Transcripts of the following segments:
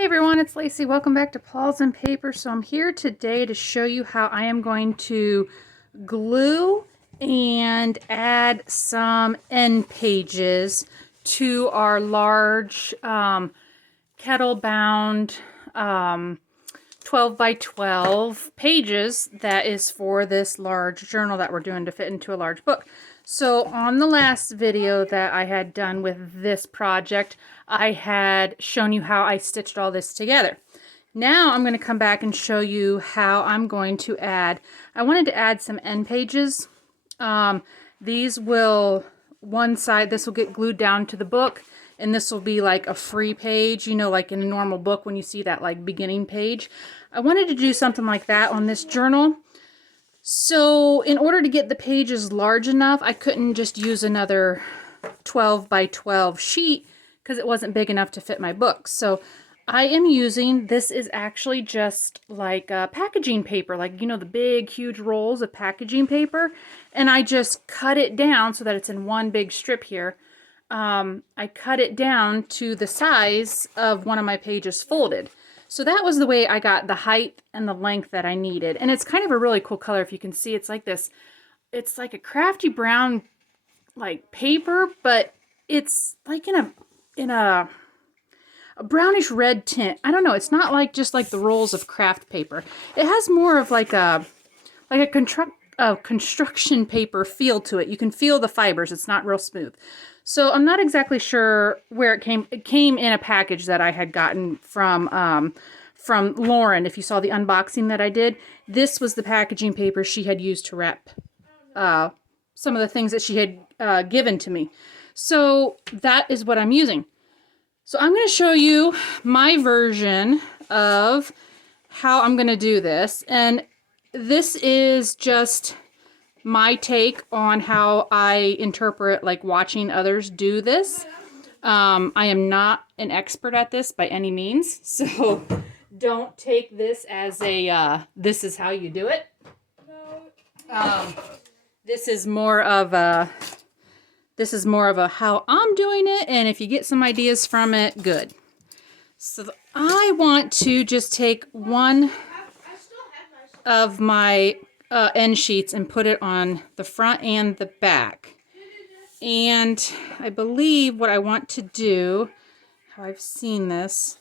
Hey everyone, it's Lacey. Welcome back to Paws and Paper. So I'm here today to show you how I am going to glue and add some end pages to our large kettle bound 12 by 12 pages that is for this large journal that we're doing to fit into a large book. So on the last video that I had done with this project, I had shown you how I stitched all this together. Now I'm going to come back and show you how I'm going to add, I wanted to add some end pages. These will, one side, this will get glued down to the book, and this will be like a free page, you know, like in a normal book when you see that like beginning page. I wanted to do something like that on this journal. So in order to get the pages large enough, I couldn't just use another 12 by 12 sheet because it wasn't big enough to fit my book. So I am using, this is actually just like packaging paper, like, you know, the big, huge rolls of packaging paper. And I just cut it down so that it's in one big strip here. I cut it down to the size of one of my pages folded. So that was the way I got the height and the length that I needed. And it's kind of a really cool color. If you can see, it's like this, it's like a crafty brown, like paper, but it's like in a brownish red tint. I don't know. It's not like just like the rolls of craft paper. It has more of like a construction paper feel to it. You can feel the fibers. It's not real smooth. So I'm not exactly sure where it came. It came in a package that I had gotten from Lauren. If you saw the unboxing that I did, this was the packaging paper she had used to wrap some of the things that she had given to me. So that is what I'm using. So I'm going to show you my version of how I'm going to do this. And this is just my take on how I interpret like watching others do this. I am not an expert at this by any means, so don't take this as a this is how you do it. This is more of a how I'm doing it, and if you get some ideas from it, good. So I want to just take one of my end sheets and put it on the front and the back. And I believe what I want to do, how I've seen this,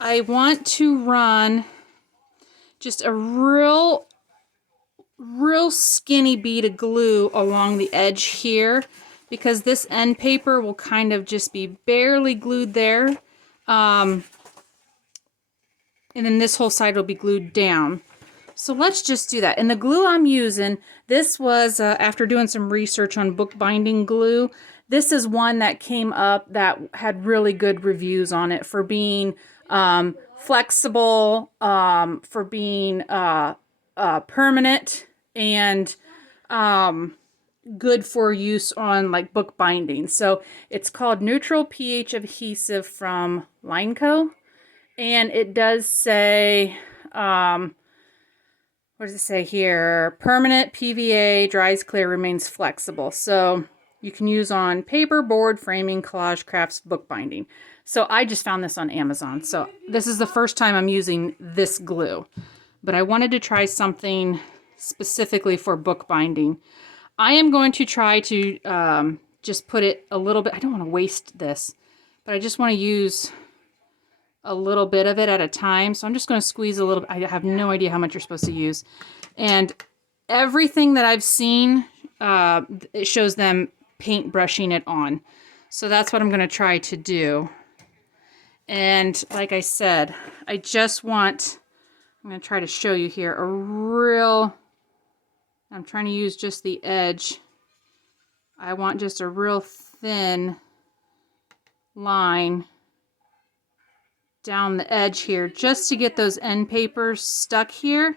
I want to run just a real skinny bead of glue along the edge here, because this end paper will kind of just be barely glued there. And then this whole side will be glued down. So let's just do that. And the glue I'm using, this was after doing some research on bookbinding glue. This is one that came up that had really good reviews on it for being flexible, for being permanent, and good for use on like bookbinding. So it's called Neutral pH Adhesive from Lineco. And it does say, what does it say here? Permanent PVA, dries clear, remains flexible. So you can use on paper, board, framing, collage, crafts, bookbinding. So I just found this on Amazon. So this is the first time I'm using this glue. But I wanted to try something specifically for bookbinding. I am going to try to just put it a little bit. I don't want to waste this, but I just want to use a little bit of it at a time. So I'm just going to squeeze a little bit. I have no idea how much you're supposed to use. And everything that I've seen, it shows them paint brushing it on. So that's what I'm going to try to do. And like I said, I just want, I'm going to try to show you here, I'm trying to use just the edge. I want just a real thin line down the edge here just to get those end papers stuck here,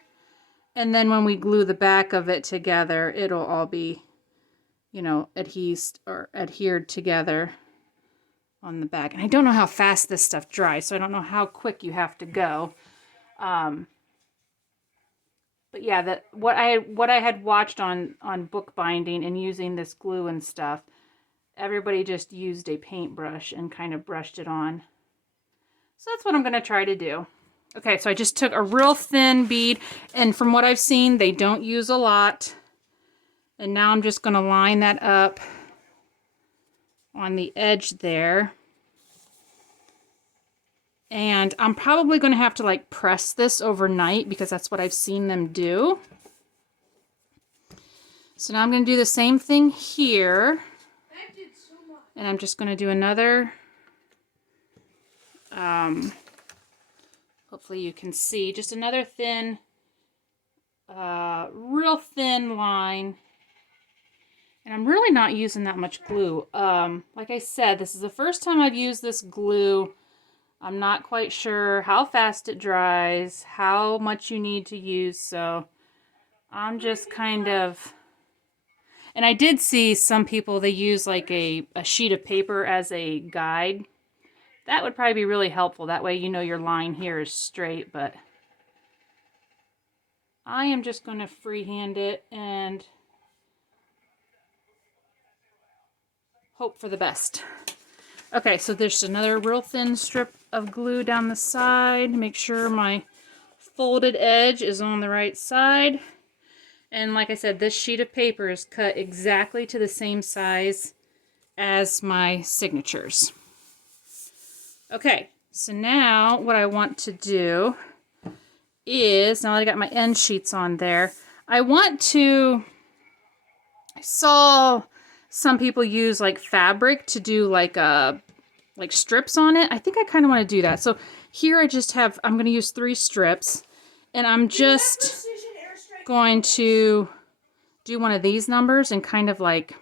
and then when we glue the back of it together, it'll all be, you know, adhered together on the back. And I don't know how fast this stuff dries, so I don't know how quick you have to go. But yeah, what I had watched on bookbinding and using this glue and stuff, everybody just used a paintbrush and kind of brushed it on. So that's what I'm going to try to do. Okay, so I just took a real thin bead, and from what I've seen, they don't use a lot. And now I'm just going to line that up on the edge there. And I'm probably going to have to like press this overnight because that's what I've seen them do. So now I'm going to do the same thing here. And I'm just going to do another, hopefully you can see, just another thin, real thin line. And I'm really not using that much glue. Like I said, this is the first time I've used this glue. I'm not quite sure how fast it dries, how much you need to use, so I'm just kind of... And I did see some people, they use like a sheet of paper as a guide. That would probably be really helpful. That way you know your line here is straight, but I am just going to freehand it and hope for the best. Okay, so there's another real thin strip of glue down the side. Make sure my folded edge is on the right side. And like I said, this sheet of paper is cut exactly to the same size as my signatures. Okay, so now what I want to do is, now that I got my end sheets on there, I saw some people use like fabric to do like strips on it. I think I kind of want to do that. So here I just have, I'm going to use 3 strips, and I'm just going to do one of these numbers and kind of like,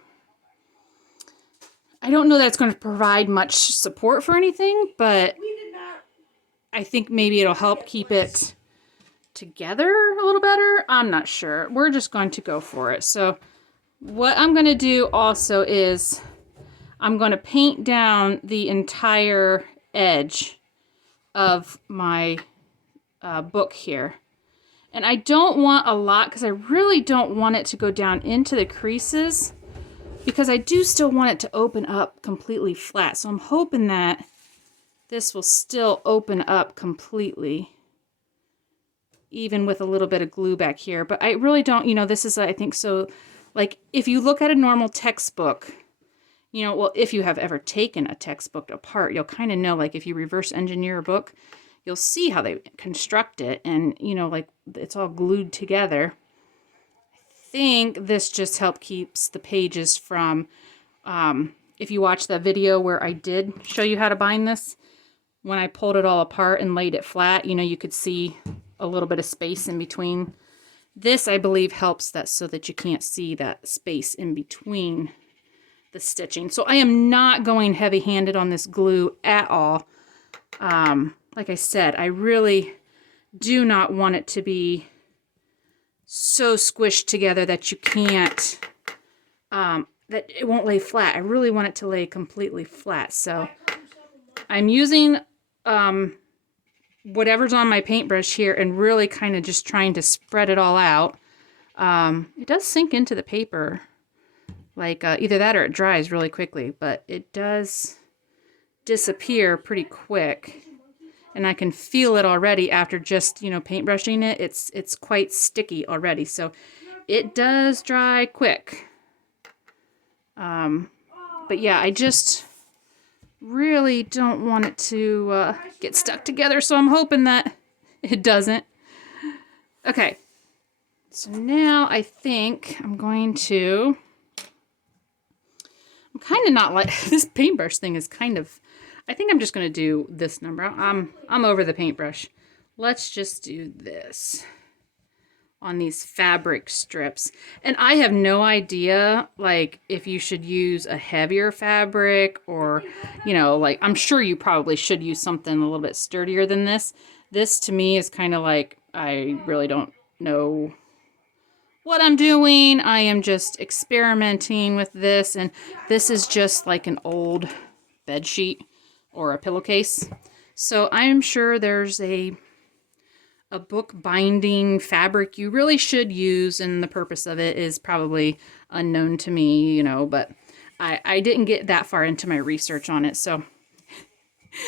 I don't know that it's going to provide much support for anything, but I think maybe it'll help keep it together a little better. I'm not sure. We're just going to go for it. So what I'm going to do also is I'm going to paint down the entire edge of my book here. And I don't want a lot because I really don't want it to go down into the creases, because I do still want it to open up completely flat. So I'm hoping that this will still open up completely, even with a little bit of glue back here. But I really don't, you know, this is, I think, so, like, if you look at a normal textbook, you know, well, if you have ever taken a textbook apart, you'll kind of know, like, if you reverse engineer a book, you'll see how they construct it, and, you know, like, it's all glued together. I think this just helps keeps the pages from, if you watch that video where I did show you how to bind this, when I pulled it all apart and laid it flat, you know, you could see a little bit of space in between. This, I believe, helps that so that you can't see that space in between the stitching. So I am not going heavy-handed on this glue at all. Like I said, I really do not want it to be so squished together that you can't, that it won't lay flat. I really want it to lay completely flat. So I'm using whatever's on my paintbrush here and really kind of just trying to spread it all out. It does sink into the paper, like either that or it dries really quickly, but it does disappear pretty quick. And I can feel it already after just, you know, paintbrushing it. It's quite sticky already, so it does dry quick. But yeah, I just really don't want it to get stuck together, so I'm hoping that it doesn't. Okay, so now I think I'm going to... I'm kind of not like... This paintbrush thing is kind of... I think I'm just going to do this number. I'm over the paintbrush. Let's just do this on these fabric strips. And I have no idea, like, if you should use a heavier fabric or, you know, like, I'm sure you probably should use something a little bit sturdier than this. This, to me, is kind of like, I really don't know what I'm doing. I am just experimenting with this, and this is just like an old bed sheet or a pillowcase. So I'm sure there's a book binding fabric you really should use, and the purpose of it is probably unknown to me, you know, but I didn't get that far into my research on it. So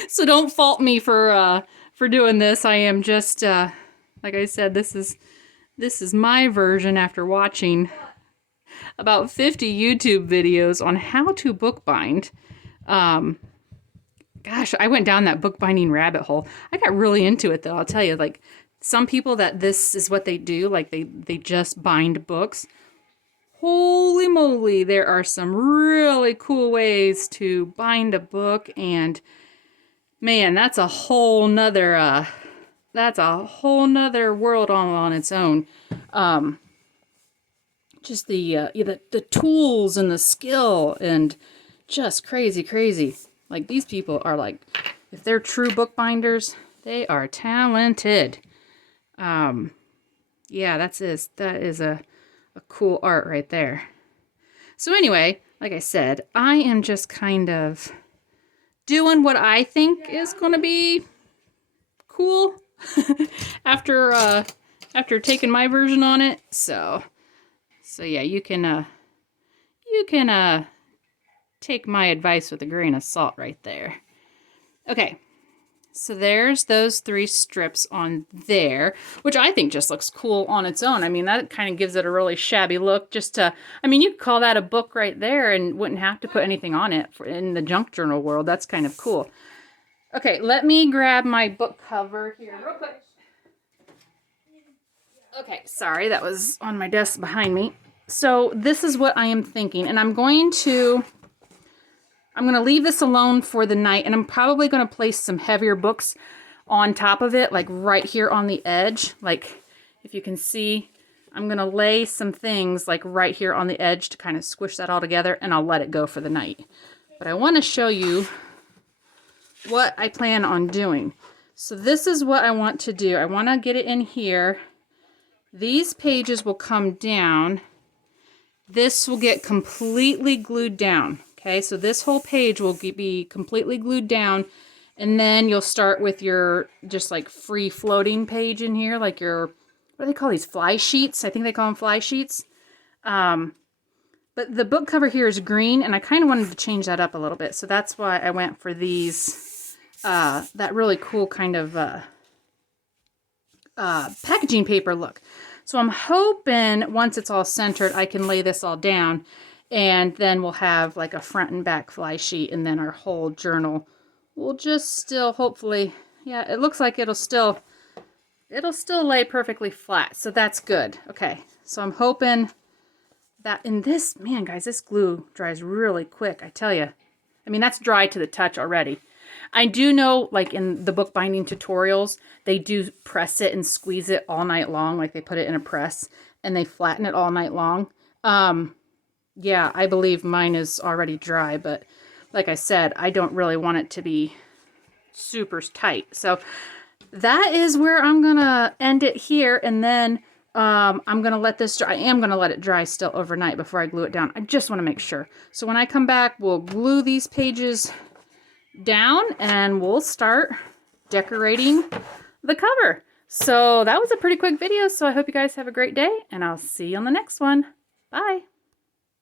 So don't fault me for doing this. I am just like I said, this is my version after watching about 50 YouTube videos on how to bookbind. Gosh, I went down that bookbinding rabbit hole. I got really into it though, I'll tell you. Like some people that this is what they do, like they just bind books. Holy moly, there are some really cool ways to bind a book, and man, that's a whole nother world on its own. Just the tools and the skill and just crazy. Like these people are like, if they're true bookbinders, they are talented. Yeah, that is a cool art right there. So anyway, like I said, I am just kind of doing what I think is going to be cool after taking my version on it. So yeah, you can take my advice with a grain of salt right there. Okay. So there's those 3 strips on there, which I think just looks cool on its own. I mean, that kind of gives it a really shabby look. I mean, you could call that a book right there and wouldn't have to put anything on it in the junk journal world. That's kind of cool. Okay, let me grab my book cover here real quick. Okay, sorry, that was on my desk behind me. So this is what I am thinking, and I'm going to leave this alone for the night, and I'm probably going to place some heavier books on top of it, like right here on the edge. Like, if you can see, I'm going to lay some things like right here on the edge to kind of squish that all together, and I'll let it go for the night. But I want to show you what I plan on doing. So this is what I want to do. I want to get it in here. These pages will come down. This will get completely glued down. Okay, so this whole page will be completely glued down, and then you'll start with your just like free floating page in here, like your, what do they call these, fly sheets? I think they call them fly sheets. But the book cover here is green, and I kind of wanted to change that up a little bit, so that's why I went for these, that really cool kind of packaging paper look. So I'm hoping once it's all centered, I can lay this all down, and then we'll have like a front and back fly sheet, and then our whole journal will just still, hopefully, yeah, it looks like it'll still lay perfectly flat. So that's good. Okay, so I'm hoping that in this, man, guys, this glue dries really quick, I tell you. I mean, that's dry to the touch already. I do know, like in the bookbinding tutorials, they do press it and squeeze it all night long. Like they put it in a press and they flatten it all night long. Yeah, I believe mine is already dry, but like I said, I don't really want it to be super tight. So that is where I'm going to end it here. And then I'm going to let this dry. I am going to let it dry still overnight before I glue it down. I just want to make sure. So when I come back, we'll glue these pages down and we'll start decorating the cover. So that was a pretty quick video. So I hope you guys have a great day, and I'll see you on the next one. Bye.